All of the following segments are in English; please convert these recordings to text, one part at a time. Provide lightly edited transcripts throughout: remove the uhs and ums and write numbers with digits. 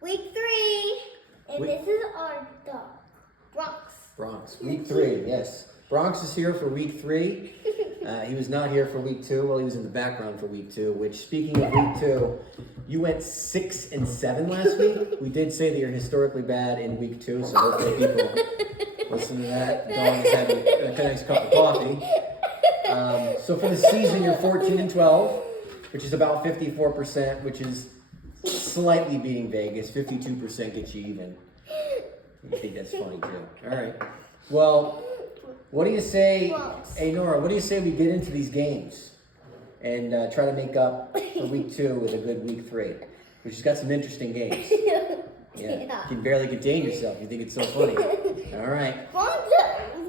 Week 3, and this is our dog, Bronx. Bronx, week 3, yes. Bronx is here for week 3. He was not here for week 2. Well, he was in the background for week 2, which, speaking of week 2, you went 6-7 last week. We did say that you're historically bad in week 2, so hopefully people listen to that. Dog is having a nice cup of coffee. So for the season, you're 14-12, which is about 54%, which is slightly beating Vegas. 52% gets you even. I think that's funny too. All right. Well, what do you say? Hey Nora, what do you say we get into these games and try to make up for week 2 with a good week 3, which has got some interesting games. Yeah. You can barely contain yourself. You think it's so funny. All right. Bronx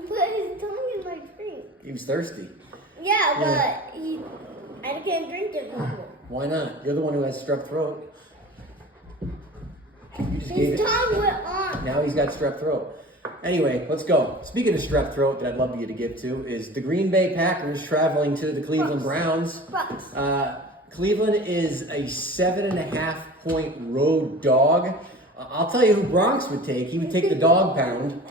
put his tongue in my drink. He was thirsty. Yeah, but I can't drink it anymore. Why not? You're the one who has strep throat. His tongue went on. Now he's got strep throat. Anyway, let's go. Speaking of strep throat that I'd love you to get to is the Green Bay Packers traveling to the Cleveland Browns. Cleveland is a 7.5-point road dog. I'll tell you who Bronx would take. He would take the dog pound.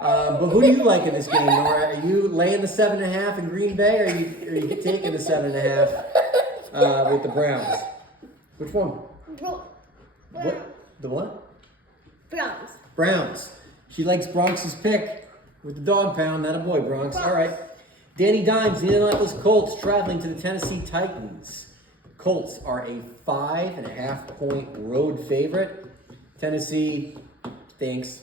But who do you like in this game, Nora? Are you laying the 7.5 in Green Bay, or are you taking the 7.5 with the Browns? Which one? What? The what? Browns. Browns. She likes Bronx's pick with the dog pound. Not a boy, Bronx. All right. Danny Dimes, the Indianapolis Colts, traveling to the Tennessee Titans. Colts are a 5.5-point road favorite. Tennessee stinks.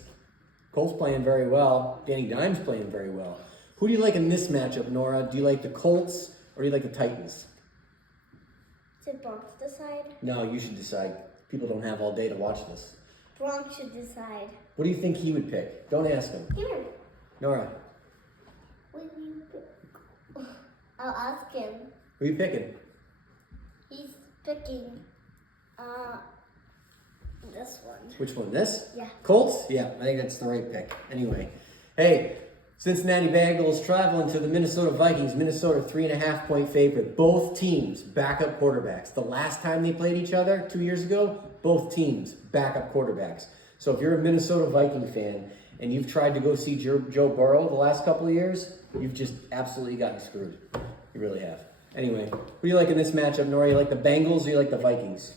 Colts playing very well. Danny Dimes playing very well. Who do you like in this matchup, Nora? Do you like the Colts or do you like the Titans? Should Bronx decide? No, you should decide. People don't have all day to watch this. Bronx should decide. What do you think he would pick? Don't ask him. Here. Nora, What do you pick? I'll ask him. who are you picking? He's picking this one. Which one? This? Yeah. Colts? Yeah, I think that's the right pick. Anyway, hey, Cincinnati Bengals traveling to the Minnesota Vikings. Minnesota 3.5-point favorite. Both teams backup quarterbacks. The last time they played each other 2 years ago, both teams backup quarterbacks. So if you're a Minnesota Viking fan and you've tried to go see Joe Burrow the last couple of years, you've just absolutely gotten screwed. You really have. Anyway, who do you like in this matchup, Nora? You like the Bengals or you like the Vikings?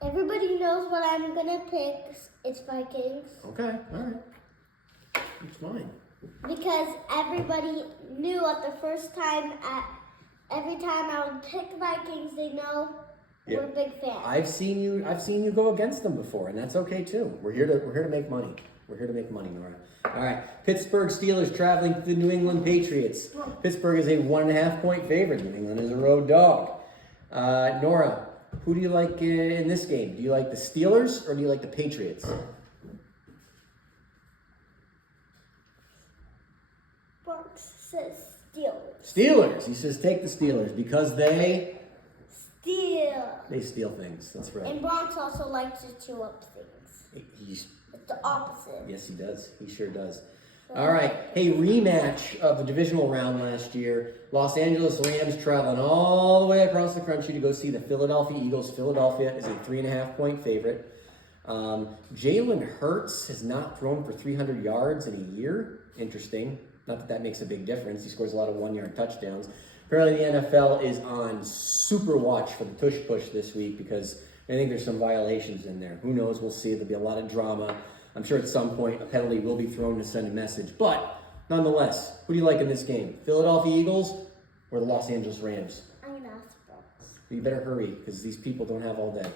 Everybody knows what I'm gonna pick. It's Vikings. Okay, all right. It's fine. Because everybody knew at the first time, every time I would pick Vikings, they know we're a big fan. I've seen you go against them before, and that's okay too. We're here to make money. We're here to make money, Nora. All right. Pittsburgh Steelers traveling to the New England Patriots. Pittsburgh is a 1.5-point favorite. New England is a road dog. Nora, who do you like in this game? Do you like the Steelers or do you like the Patriots? Bronx says Steelers. Steelers. He says take the Steelers because they steal things. That's right. And Bronx also likes to chew up things. He's It's the opposite. Yes, he does. He sure does. All right. Hey, rematch of the divisional round last year. Los Angeles Rams traveling all the way across the country to go see the Philadelphia Eagles. Philadelphia is a 3.5-point favorite. Jalen Hurts has not thrown for 300 yards in a year. Interesting. Not that that makes a big difference. He scores a lot of 1-yard touchdowns. Apparently the NFL is on super watch for the tush push this week because I think there's some violations in there. Who knows? We'll see. There'll be a lot of drama. I'm sure at some point a penalty will be thrown to send a message. But nonetheless, who do you like in this game? Philadelphia Eagles or the Los Angeles Rams? I'm going to ask Bronx. You better hurry because these people don't have all day.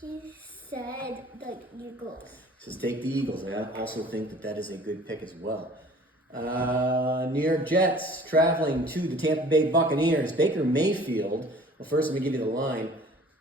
He said the Eagles. He says take the Eagles. I also think that that is a good pick as well. New York Jets traveling to the Tampa Bay Buccaneers. Baker Mayfield. Well, first let me give you the line.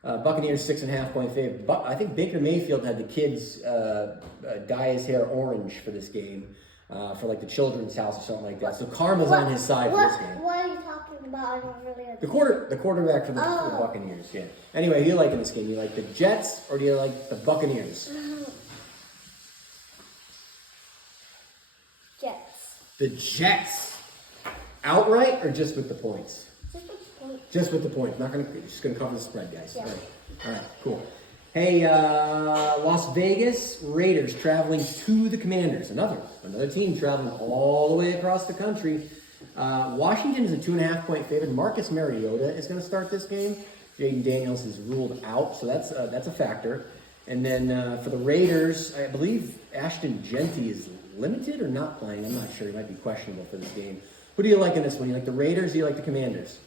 Buccaneers 6.5-point favorite. But I think Baker Mayfield had the kids dye his hair orange for this game, for like the children's house or something like that. So karma's on his side for this game. What are you talking about? I don't really understand. The quarterback for the Buccaneers. Yeah. Anyway, who do you like in this game? You like the Jets or do you like the Buccaneers? Jets. The Jets. Outright or just with the points? Just with the points. Just with the points. Just gonna cover the spread, guys. Yeah. All right, cool. Hey, Las Vegas Raiders traveling to the Commanders. Another team traveling all the way across the country. Washington is a 2.5-point favorite. Marcus Mariota is going to start this game. Jaden Daniels is ruled out, so that's a factor. And then for the Raiders, I believe Ashton Genty is limited or not playing. I'm not sure. He might be questionable for this game. Who do you like in this one? You like the Raiders or you like the Commanders?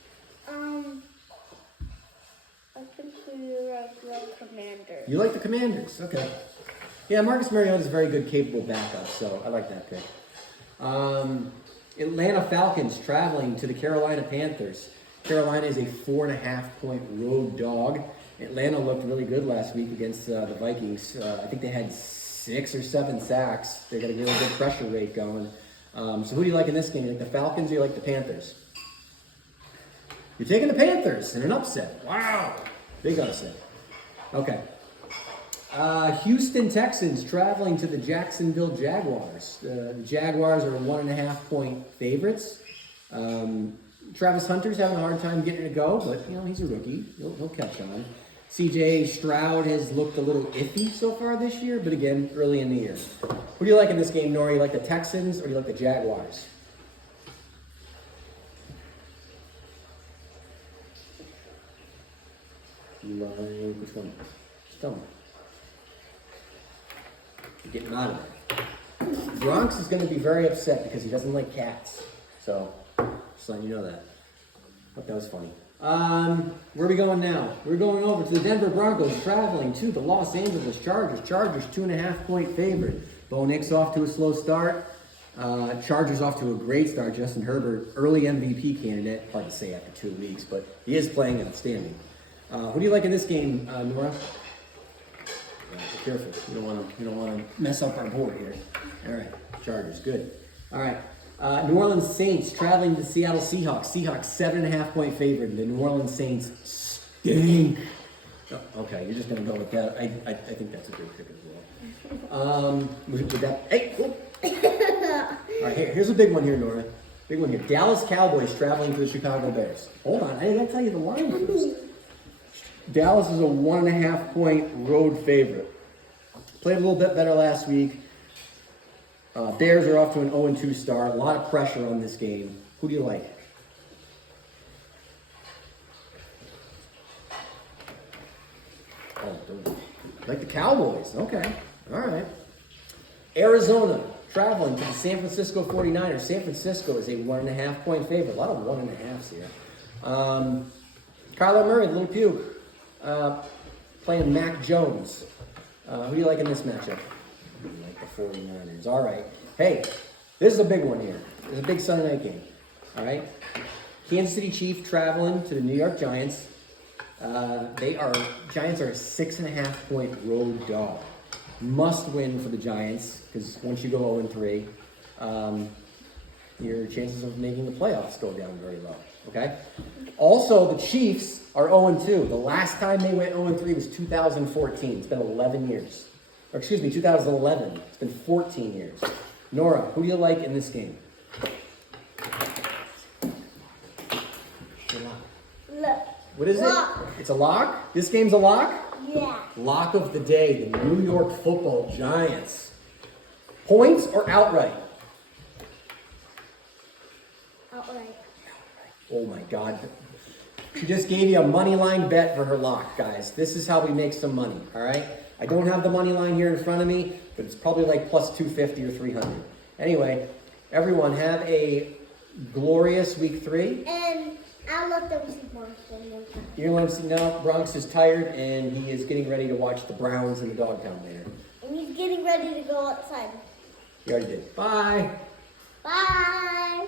I think we like the Commanders. You like the Commanders, okay. Yeah, Marcus Mariota is a very good, capable backup, so I like that pick. Atlanta Falcons traveling to the Carolina Panthers. Carolina is a 4.5-point road dog. Atlanta looked really good last week against the Vikings. I think they had 6 or 7 sacks. They got a really good pressure rate going. So who do you like in this game? You like the Falcons or you like the Panthers? You're taking the Panthers in an upset. Wow. Big upset. Okay. Houston Texans traveling to the Jacksonville Jaguars. The Jaguars are 1.5-point favorites. Travis Hunter's having a hard time getting it to go, but he's a rookie. He'll catch on. CJ Stroud has looked a little iffy so far this year, but again, early in the year. Who do you like in this game, Nora? You like the Texans or you like the Jaguars? You like which one? Just tell me. You're getting out of there. Bronx is going to be very upset because he doesn't like cats. So, just letting you know that. I thought that was funny. Where are we going now? We're going over to the Denver Broncos traveling to the Los Angeles Chargers. Chargers 2.5-point favorite. Bo Nix off to a slow start. Chargers off to a great start. Justin Herbert, early MVP candidate. Hard to say after 2 weeks, but he is playing outstanding. Who do you like in this game, Nora? Yeah, be careful. You don't want to mess up our board here. All right, Chargers, good. All right, New Orleans Saints traveling to the Seattle Seahawks. Seahawks 7.5-point favorite. The New Orleans Saints stink. Oh, okay, you're just gonna go with that. I think that's a good pick as well. With that, hey, oh. All right, here's a big one here, Nora. Big one here. Dallas Cowboys traveling to the Chicago Bears. Hold on, I gotta tell you the line first. Dallas is a 1.5-point road favorite. Played a little bit better last week. Bears are off to an 0-2 start. A lot of pressure on this game. Who do you like? Oh, like the Cowboys. Okay. All right. Arizona traveling to the San Francisco 49ers. San Francisco is a 1.5-point favorite. A lot of 1.5s here. Kyler Murray, little puke. Playing Mac Jones. Who do you like in this matchup? You like the 49ers. All right. Hey, this is a big one here. There's a big Sunday night game. All right. Kansas City Chiefs traveling to the New York Giants. Giants are a 6.5-point road dog. Must win for the Giants because once you go 0-3, your chances of making the playoffs go down very low. Okay. Also, the Chiefs are 0-2. The last time they went 0-3 was 2014. It's been 11 years. Or excuse me, 2011. It's been 14 years. Nora, who do you like in this game? Look. What is Lock. it? It's a lock? This game's a lock? Yeah. Lock of the day, the New York Football Giants. Points or outright? Outright. Oh my God. She just gave you a money line bet for her lock, guys. This is how we make some money, all right? I don't have the money line here in front of me, but it's probably like plus 250 or 300. Anyway, everyone have a glorious week 3. And I'll let them see more. You're going to see now Bronx is tired and he is getting ready to watch the Browns in the dog pound later. And he's getting ready to go outside. He already did. Bye. Bye.